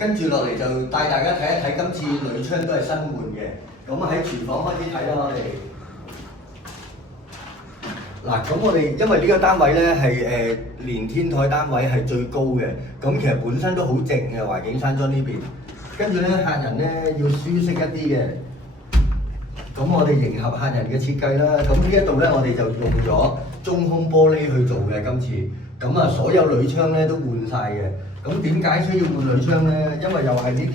跟住落嚟就帶大家睇一睇今次鋁窗都係新換嘅。咁喺廚房開始睇啦，我哋。嗱，咁我哋因為呢個單位咧係連天台單位係最高嘅，咁其實本身都好靜嘅華景山莊呢邊。跟住咧客人咧要舒適一啲嘅，咁我哋迎合客人嘅設計啦。咁呢一度咧我哋就用咗中空玻璃去做嘅今次。咁啊所有鋁窗咧都換晒嘅。咁點解需要換鋁窗咧？因為又係呢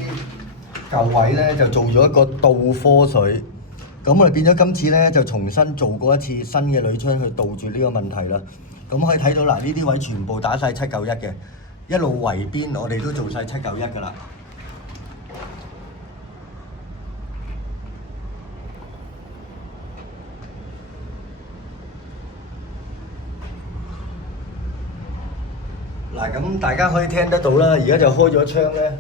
啲舊位咧就做咗一個倒科水。咁我哋變咗今次咧就重新做過一次新嘅鋁窗去杜絕呢個問題啦。咁可以睇到嗱，呢啲位全部打晒791嘅，一路圍邊我哋都做晒791噶啦。嗱，咁大家可以聽得到啦，而家就開咗窗咧，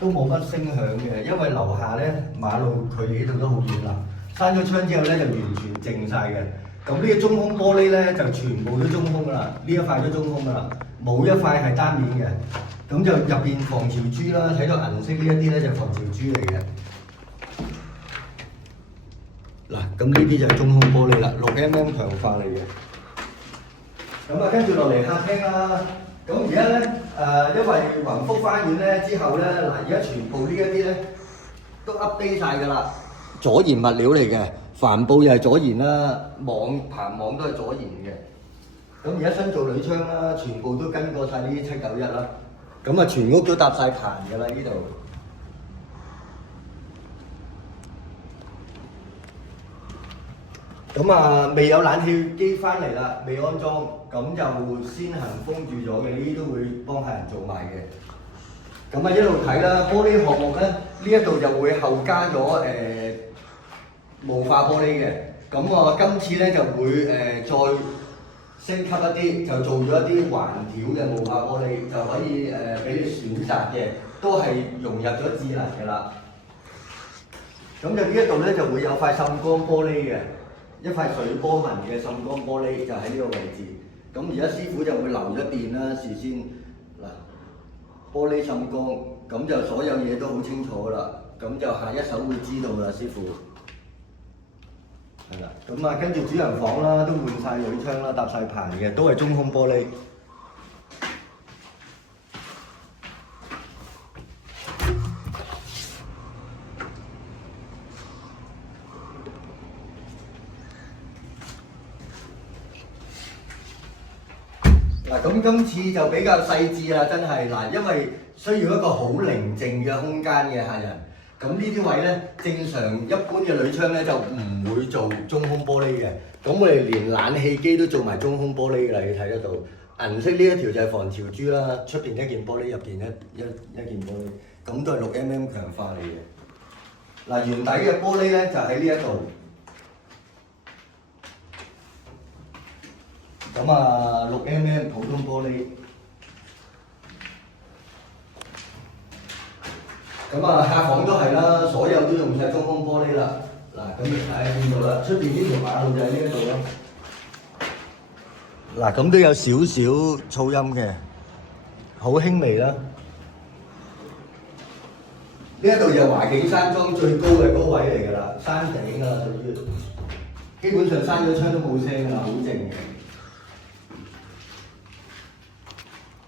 都冇乜聲響嘅，因為樓下咧馬路距離呢度都好遠啦。閂咗窗之後咧，就完全靜晒嘅。咁呢個中空玻璃咧，就全部都中空噶啦，呢一塊都中空噶啦，冇一塊係單面嘅。咁就入邊防潮珠啦，睇到銀色呢一啲咧就防潮珠嚟嘅。嗱，咁呢啲就係中空玻璃啦，6mm 強化嚟嘅。咁啊，跟住落嚟客廳啦。咁而家咧因為宏福花園咧之後咧，嗱而家全部呢一啲咧都 update 晒㗎啦。阻燃物料嚟嘅，帆布又係阻燃啦，棚網都係阻燃嘅。咁而家新做鋁窗啦，全部都跟過晒呢啲791啦。咁啊，全屋都搭晒棚㗎啦呢度。咁啊，未有冷氣機翻嚟啦，未安裝，咁就先行封住咗嘅，呢啲都會幫客人做埋嘅。咁啊，一路睇啦，玻璃項目咧，呢一度就會後加咗霧化玻璃嘅。咁我今次咧就會再升級一啲，就做咗一啲橫條嘅霧化玻璃，就可以俾你選擇嘅，都係融入咗智能嘅啦。咁就呢一度咧就會有塊滲光玻璃嘅。一塊水波紋嘅滲光玻璃就喺呢個位置，咁而家師傅就會留咗電啦，事先嗱玻璃滲光，咁就所有嘢都好清楚啦，咁就下一手會知道啦，師傅。係啦，咁啊跟住主人房啦，都換晒鋁窗啦，搭晒棚嘅，都係中空玻璃。嗱，咁今次就比較細緻啦，真係嗱，因為需要一個好寧靜嘅空間嘅客人。咁呢啲位咧，正常一般嘅鋁窗咧就唔會做中空玻璃嘅。咁我哋連冷氣機都做埋中空玻璃㗎啦，你睇得到。銀色呢一條就係防潮珠啦，出邊一件玻璃，入邊一件玻璃，咁都係6mm 強化嚟嘅。嗱，原底嘅玻璃咧就喺呢一度。咁啊，6mm 普通玻璃。咁啊，客房都係啦，所有都用晒中空玻璃啦。嗱，咁你睇喺邊度啦？出邊呢條馬路就喺呢一度咯。嗱，咁都有少少噪音嘅，好輕微啦。呢一度就係華景山莊最高嘅高位嚟㗎啦，山頂㗎啦，屬於。基本上閂咗窗都冇聲㗎啦，好靜嘅。